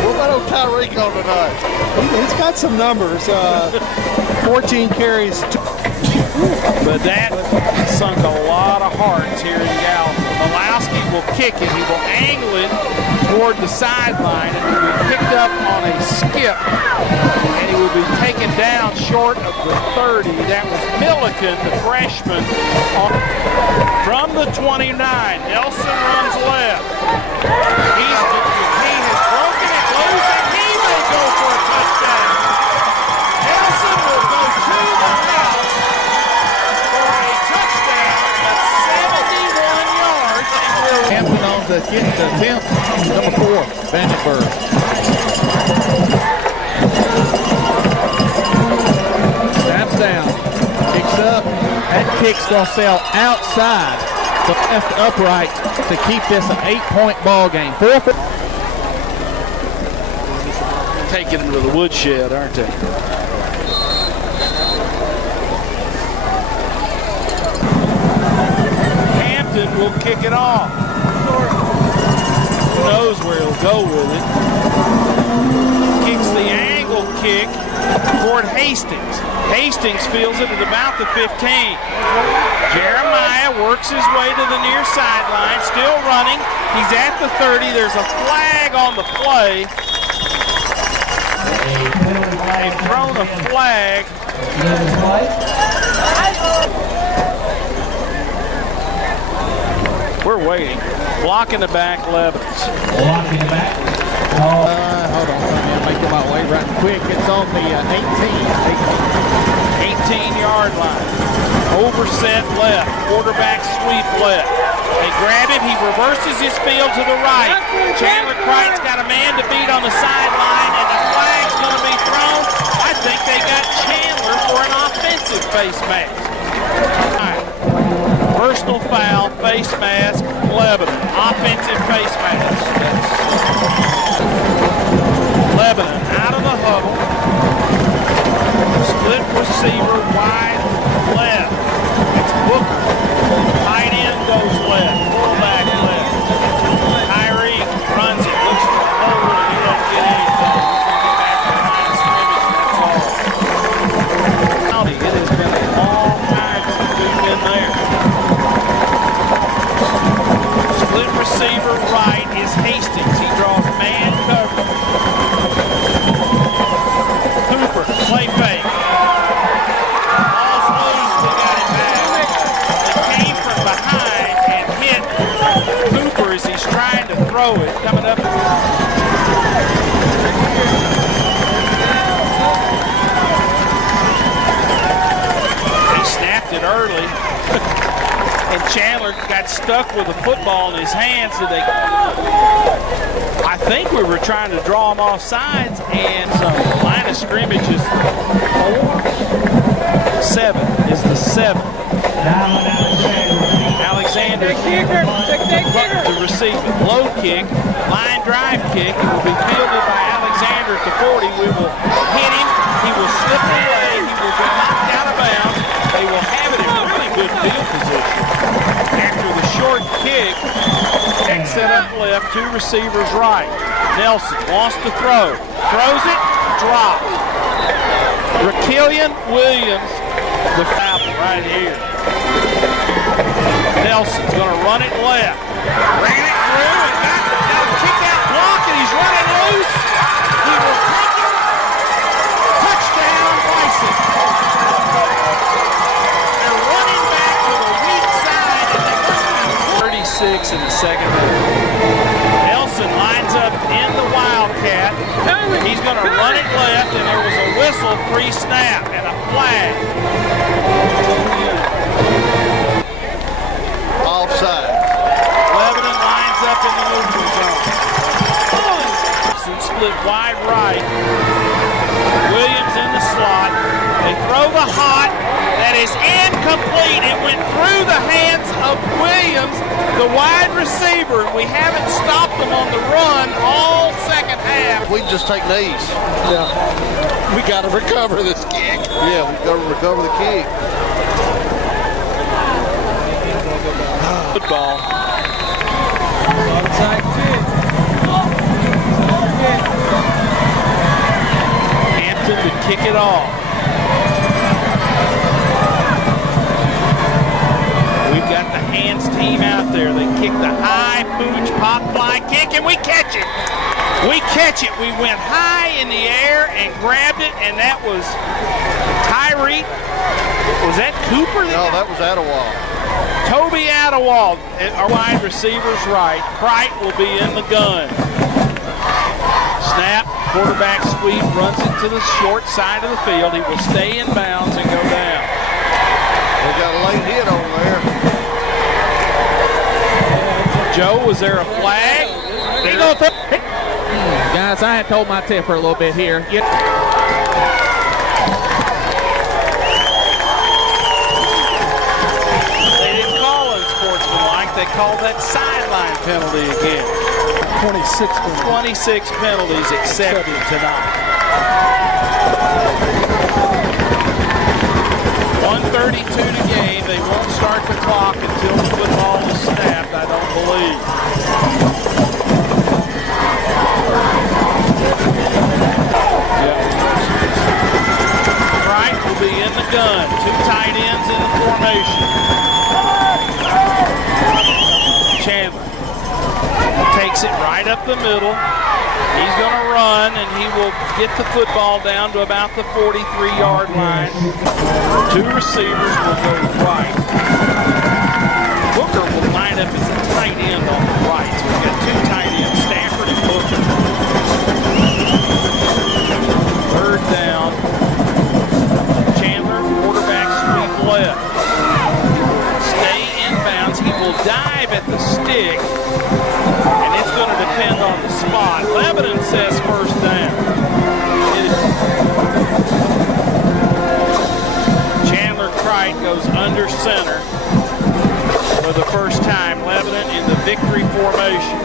What about old Tyree streak on tonight. He's got some numbers. 14 carries. But that sunk a lot of hearts here in Galveston. Malowski will kick it. He will angle it toward the sideline, and he will be picked up on a skip. And he will be taken down short of the 30. That was Milliken, the freshman. From the 29, Nelson runs left. He has broken it loose, and he will go for a touchdown. Nelson will go to the house for a touchdown of 71 yards. Hampton on the attempt. Number 4, Vandenberg. Snaps down. Kicks up. That kick's going to sail outside the left upright to keep this an 8-point ball game. 4-4. Taking him to the woodshed, aren't they? Hampton will kick it off. Who knows where he'll go with it. Kicks the angle kick toward Hastings. Hastings feels it at about the 15. Jeremiah works his way to the near sideline, still running. He's at the 30. There's a flag on the play. They've thrown a flag. We're waiting. Blocking the back, Lebanon. Blocking the back. Hold on. I'm making my way right quick. It's on the 18-yard line. Overset left. Quarterback sweep left. They grab him. He reverses his field to the right. Chandler Cricht's got a man to beat on the sideline, and the flag's going to be thrown. I think they got Chandler for an offensive face mask. All right. Personal foul, face mask, Lebanon. Offensive face mask. Lebanon out of the huddle. Split receiver wide left. It's Booker. Tight end goes left. Fullback left. Tyree runs it. Looks for the hole and he doesn't get anything. He's going to get back to the line of scrimmage, and that's all. It has been a long time since we've been there. Split receiver right is Hastings. He draws man cover. Cooper, play fake. Ball's loose, we got it back. It came from behind and hit Cooper as he's trying to throw it. Coming up. He snapped it early. And Chandler got stuck with the football in his hands. I think we were trying to draw him off sides, and some line of scrimmage is 4. 7 is the 7. Alexander to receive it. Low kick, line drive kick. It will be fielded by Alexander at the 40. We will hit him. He will slip away. He will be knocked out of bounds. They will have it in really good field position. After the short kick, set up left, 2 receivers right. Nelson wants to throw. Throws it, dropped. Raquelian Williams, the foul right here. Nelson's going to run it left. Ran it through and got a kick-out block, and he's running loose. He will take it. Touchdown, Bison. They're running back to the weak side, and they must be 36 in the second half. Nelson lines up in the Wildcat. He's going to run it left, and there was a whistle pre-snap and a flag. Offside. Lebanon lines up in the neutral zone. Split wide right. Williams in the slot. They throw the hot. That is incomplete. It went through the hands of Williams, the wide receiver. We haven't stopped them on the run all second half. We can just take knees. Yeah. We got to recover this kick. Yeah, we got to recover the kick. Football. kick it off. We've got the hands team out there. They kick the high pooch pop fly kick, and we catch it. We catch it. We went high in the air and grabbed it, and that was Tyree. Was that Cooper? No, that was Attawald. Toby Attawald, our wide receiver's right. Bright will be in the gun. Snap, quarterback sweep, runs it to the short side of the field. He will stay in bounds and go down. They got a late hit over there. Joe, was there a flag? Guys, I had told my tipper a little bit here. They called that sideline penalty again. 26 penalties accepted tonight. 1:32 to game. They won't start the clock until the football is snapped, I don't believe. Wright will be in the gun. Two tight ends in the formation. Chandler takes it right up the middle. He's going to run, and he will get the football down to about the 43-yard line. Two receivers will go right. Booker will line up as a tight end on the right. So we've got two tight ends, Stafford and Booker. Third down. Chandler, quarterback sweep left. Stay in bounds. He will dive at the stick, and it's going to depend on the spot. Lebanon says first down. Chandler Cricht goes under center for the first time. Lebanon in the victory formation.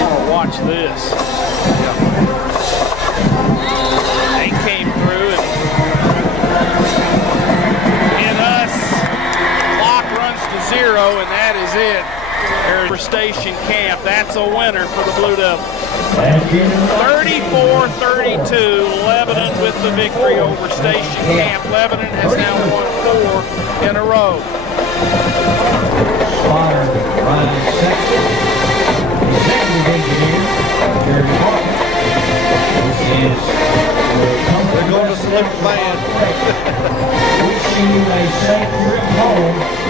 Oh, watch this. They came through and zero, and that is it. There's Station Camp. That's a winner for the Blue Devils. 34-32, Lebanon with the victory over Station Camp. Lebanon has now won 4 in a row. Ryan Sexton, executive engineer, Jerry Martin. They're going to salute the band. Wishing you a safe trip home.